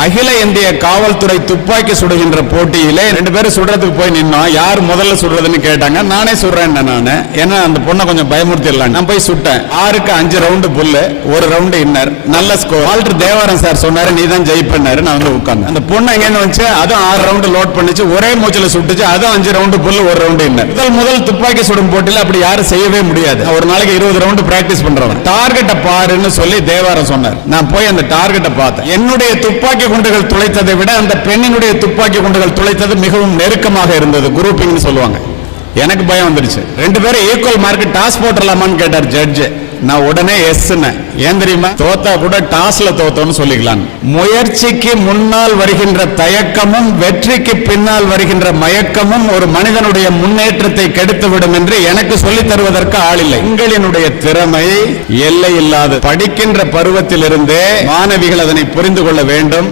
அகில இந்திய காவல்துறை துப்பாக்கி சுடுகின்ற போட்டியிலே 2 பேரும் சுடுறதுக்கு போய் நின்னோம். யார் முதல்ல சுடுறதுன்னு கேட்டாங்க. நானே சுடுறேன். நானு ஏன்னா அந்த பொண்ணை கொஞ்சம் பயமுறுத்திடலாம். நான் போய் சுட்டேன். 6க்கு 5 ரவுண்டு புல்லு, 1 ரவுண்டு இன்னர், நல்ல ஸ்கோர். வால்டர் தேவாரம் சார் சொன்னாரு, நீ தான் ஜெயிப்பேன்னாரு. நான் வந்து உட்கார்ந்தேன். அந்த பொண்ணு எங்க வந்துச்சு, அதுவும் 6 ரவுண்டு லோட் பண்ணிச்சு, ஒரே மூச்சில சுட்டுச்சு. அதுவும் 5 ரவுண்டு புல்லு, 1 ரவுண்டு இன்னர். முதல் துப்பாக்கி சுடும் போட்டியில அப்படி யாரும் செய்யவே முடியாது. ஒரு நாளைக்கு 20 ரவுண்டு பிராக்டிஸ் பண்றவன். டார்கெட்டை பாருன்னு சொல்லி தேவாரம் சொன்னார். நான் போய் அந்த டார்கெட்டை பார்த்தேன். என்னுடைய துப்பாக்கி குண்டுகள் துளைத்ததை விட அந்த பெண்ணினுடைய துப்பாக்கி குண்டுகள் துளைத்தது மிகவும் நெருக்கமாக இருந்தது. குரூப்பிங் சொல்லுவாங்க. எனக்கு பயம் வந்துருச்சு. 2 பேரும் ஈக்குவல் மார்க் டாஸ் போட்டுடலாமான்னு கேட்டார் ஜட்ஜ். நான் உடனே எஸ். ஏன் தெரியுமா, தோத்தா கூட டாஸ்ல தோத்தோன்னு சொல்லிக்கலாம். முயற்சிக்கு முன்னால் வருகின்ற தயக்கமும் வெற்றிக்கு பின்னால் வருகின்ற மயக்கமும் ஒரு மனிதனுடைய முன்னேற்றத்தை கெடுத்துவிடும் என்று எனக்கு சொல்லித் தருவதற்கு ஆள் இல்லை. உங்களினுடைய திறமை எல்லை இல்லாது. படிக்கின்ற பருவத்திலிருந்தே மாணவிகள் அதனை புரிந்து கொள்ள வேண்டும்.